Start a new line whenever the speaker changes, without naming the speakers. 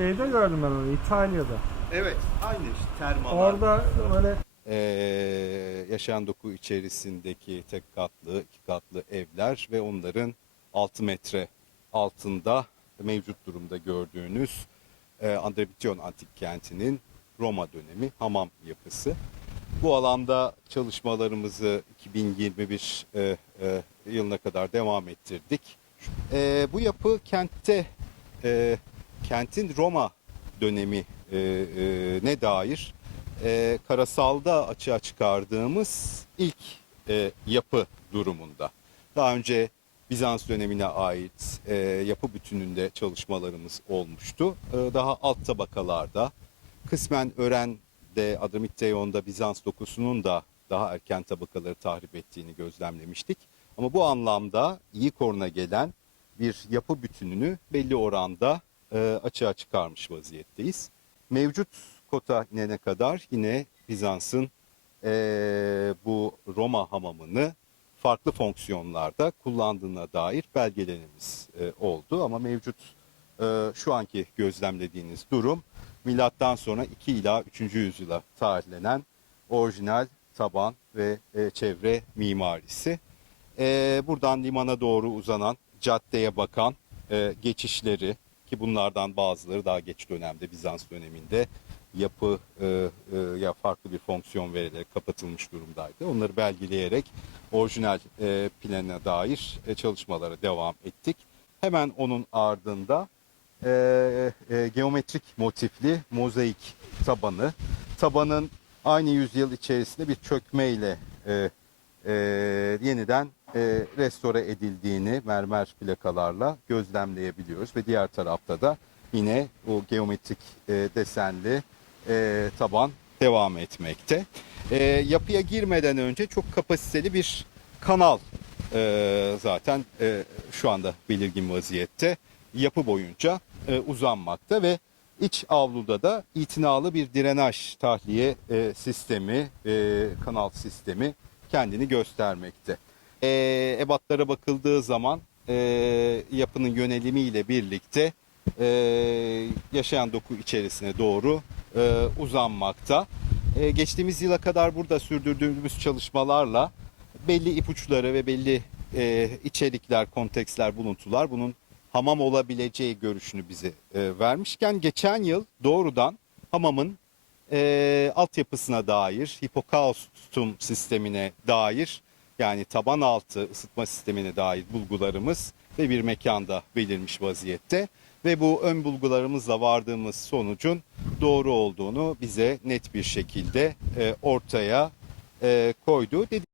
Şeyde gördüm ben onu İtalya'da.
Evet, aynı işte termalar.
Orada böyle
Ee, yaşayan doku içerisindeki tek katlı, iki katlı evler ve onların 6 metre altında mevcut durumda gördüğünüz e, Andrebition antik kentinin Roma dönemi hamam yapısı. Bu alanda çalışmalarımızı 2021 e, e, yılına kadar devam ettirdik. E, bu yapı kentte e, kentin Roma dönemi e, e, ne dair e, karasalda açığa çıkardığımız ilk e, yapı durumunda. Daha önce Bizans dönemine ait e, yapı bütününde çalışmalarımız olmuştu. E, daha alt tabakalarda kısmen Ören'de Adramiteon'da Bizans dokusunun da daha erken tabakaları tahrip ettiğini gözlemlemiştik. Ama bu anlamda iyi koruna gelen bir yapı bütününü belli oranda e, açığa çıkarmış vaziyetteyiz. Mevcut kota inene kadar yine Bizans'ın e, bu Roma hamamını farklı fonksiyonlarda kullandığına dair belgelerimiz e, oldu. Ama mevcut e, şu anki gözlemlediğiniz durum milattan sonra 2 ila 3. yüzyıla tarihlenen orijinal taban ve e, çevre mimarisi. E, buradan limana doğru uzanan caddeye bakan e, geçişleri ki bunlardan bazıları daha geç dönemde Bizans döneminde yapı e, e, ya farklı bir fonksiyon verilerek kapatılmış durumdaydı. Onları belgeleyerek orijinal e, plana dair e, çalışmalara devam ettik. Hemen onun ardında e, e, geometrik motifli mozaik tabanı. Tabanın aynı yüzyıl içerisinde bir çökmeyle e, e, yeniden e, restore edildiğini mermer plakalarla gözlemleyebiliyoruz ve diğer tarafta da yine o geometrik e, desenli e, taban devam etmekte. E, yapıya girmeden önce çok kapasiteli bir kanal e, zaten e, şu anda belirgin vaziyette yapı boyunca e, uzanmakta ve iç avluda da itinalı bir drenaj tahliye e, sistemi, e, kanal sistemi kendini göstermekte. E, ebatlara bakıldığı zaman e, yapının yönelimiyle birlikte e, yaşayan doku içerisine doğru e, uzanmakta. E, geçtiğimiz yıla kadar burada sürdürdüğümüz çalışmalarla belli ipuçları ve belli e, içerikler, kontekstler, buluntular bunun hamam olabileceği görüşünü bize e, vermişken geçen yıl doğrudan hamamın e, altyapısına dair, hipokaustum sistemine dair yani taban altı ısıtma sistemine dair bulgularımız ve bir mekanda belirmiş vaziyette. Ve bu ön bulgularımızla vardığımız sonucun doğru olduğunu bize net bir şekilde e, ortaya e, koydu. Dedi-